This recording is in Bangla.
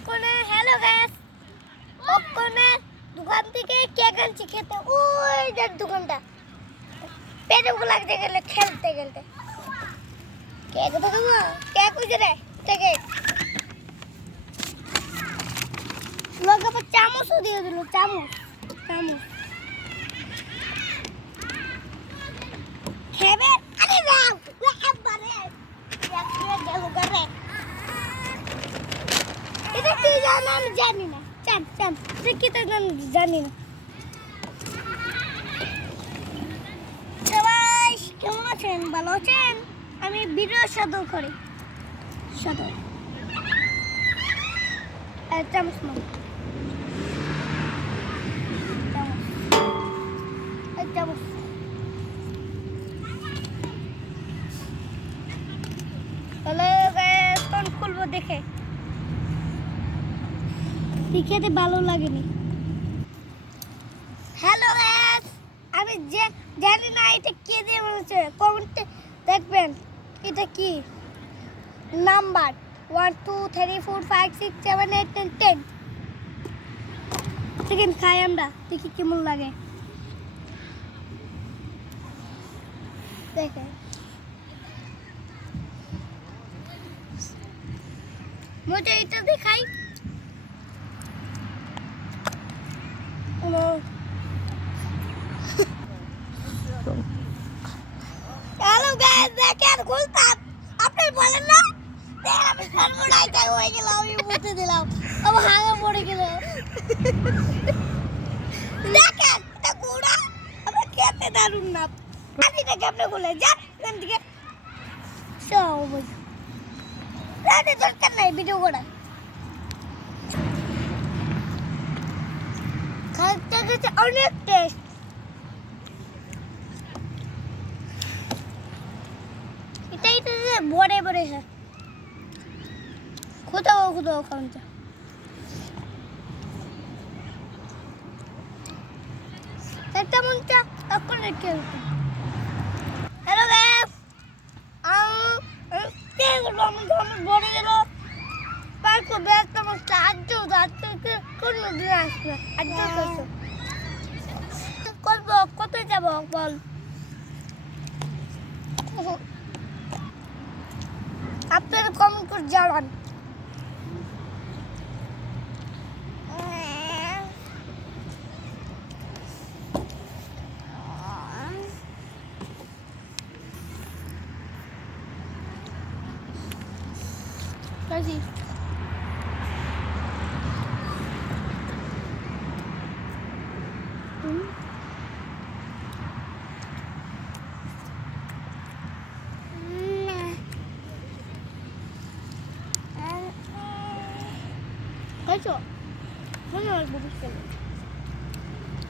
ওখানে হ্যালো গাইস, ওখানে দোকান থেকে কেক আনছি খেতে। ওই যে দোকানটা পেটে ভুক লাগতে গেলে খেলতে খেলতে কেক দেখাবো। কেক ওই যে রে কেক লোক আবার চামচও দিয়ে দিল। চামচ চামচ খেবে। আরে রাম একবারে গেল গারে। এটা কি জানো আমি জানি না। চান চান কি তো জানি না। সবাই কেমন আছেন? ভালো আছেন? আমি ভিডিও সদর করি। সদর চামচ চামচ চামচ তাহলে কোন খুলবো দেখে খেতে ভালো লাগেনি। হ্যালো গাইস, আমি জানি না এটা কে দিয়ে বলেছে। কমেন্টে দেখবেন এটা কি নাম্বার 1 2 3 4 5 6 7 8 9 10। চিকেন খাই আমরা, দেখি কেমন লাগে। দেখে মজা এটা দেখাই। হ্যালো গাইস, দেখেন খুলতাম। আপনি বলেন না দেখেন আমি সর্বনাইটা হয়ে গেলাম। আমি বুঝতে দিলাম আমার হাঙা পড়ে গেল। দেখেন এটা গুড়া আমরা খেতে দারুন না। আদিটা কেমনে বলে যান এখান থেকে সব রাতে দরকার নাই ভিডিও করা। খাইতে খেতে অনেক টেস্ট। এটাই তো বড়ে বড়ে হ্যাঁ কোথাও কোথাও খাওয়া একটা মনটা এখন রেখে। হ্যালো গাইস, আমি বড়ে গেল পার্ক ব্যস্ত মস্ত আজকে কোনো দিন আসবে। আজকে করবো কোথায় যাবো বল। আপনারা কমেন্ট করে জানান। Crazy. Kaço? Mana oldu bu sene?